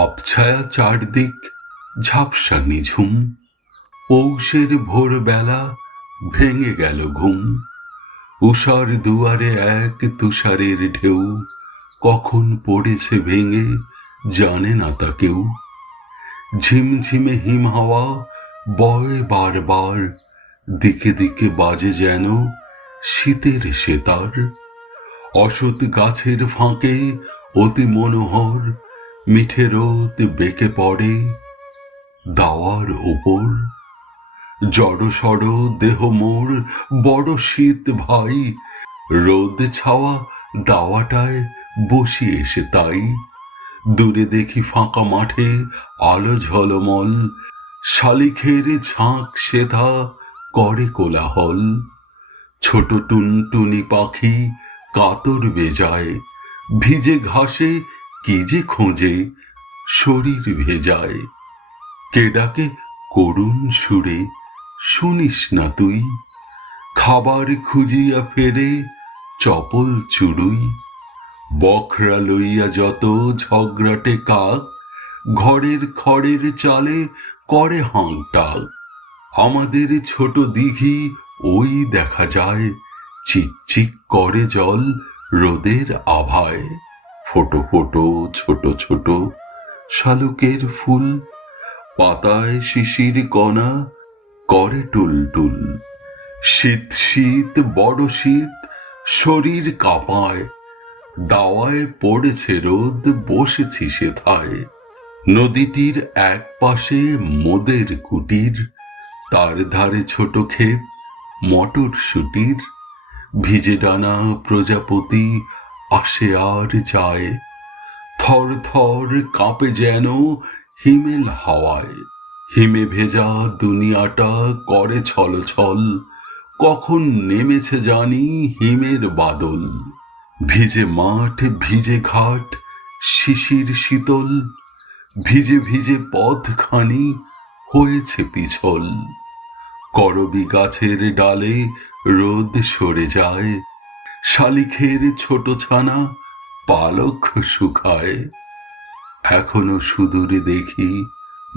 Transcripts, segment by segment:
আবছায়া চারদিক, ঝাপসা নিঝুম। পৌষের ভোরবেলা ভেঙে গেল ঘুম। উষার দুয়ারে এক তুষারের ঢেউ, কখন পড়েছে ভেঙে জানে না তা কেউ। ঝিমঝিমে হিম হাওয়া বয় বারবার, দিকে দিকে বাজে যেন শীতের সেতার। অসৎ গাছের ফাঁকে অতি মনোহর মিঠে রোদ বেঁকে পড়ে দাওয়ার ওপর। জড়সড় দেহ মোর বড় শীত ভাই, রোদ ছাওয়া দাওয়াটায় বসি এসে তাই। দূরে দেখি ফাঁকা মাঠে আলো ঝলমল, শালিখের ঝাঁক সেধা করে কোলাহল। ছোট টুনটুনি পাখি কাতর বেজায়, ভিজে ঘাসে কি যে খোঁজে শরীর ভেজায়। কে ডাকে করুণ সুরে শুনিস না তুই, খাবার খুঁজিয়া ফেরে চপল চুড়ুই। বখরা লইয়া যত ঝগড়াটে কাক, ঘরের খড়ের চালে করে হাঁক ডাক। আমাদের ছোট দিঘি ওই দেখা যায়, চিকচিক করে জল রোদের আভায়। ফোটো ফোটো ছোট ছোট শালুকের ফুল, পাতায় শিশির কণা করে টুলটুল। শীত শীত বড় শীত, শরীর কাঁপায়। দাওয়ায় পড়েছে রোদ, বসেছি সেথায়। নদীটির এক পাশে মোদের কুটির, তার ধারে ছোট ক্ষেত মটরশুটির। ভিজে ডানা প্রজাপতি আসে আর যায়, থর থর কাঁপে যেন হিমেল হাওয়ায়। হিমে ভেজা দুনিয়াটা করে ছলছল, কখন নেমেছে জানি হিমের বাদল। ভিজে মাঠ ভিজে ঘাট শিশির শীতল, ভিজে ভিজে পথখানি হয়েছে পিছল। করবী গাছের ডালে রোদ সরে যায়, শালিখের ছোট ছানা পালক শুকায়। এখনো সুদূরে দেখি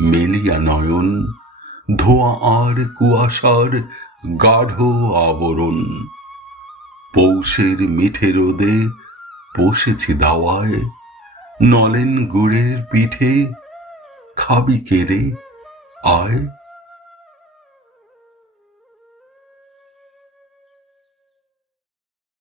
মেলিয়া নয়ন, ধোঁয়া আর কুয়াশার গাঢ় আবরণ। পৌষের মিঠে রোদে বসেছি দাওয়ায়, নলেন গুড়ের পিঠে খাবি কেড়ে আয়।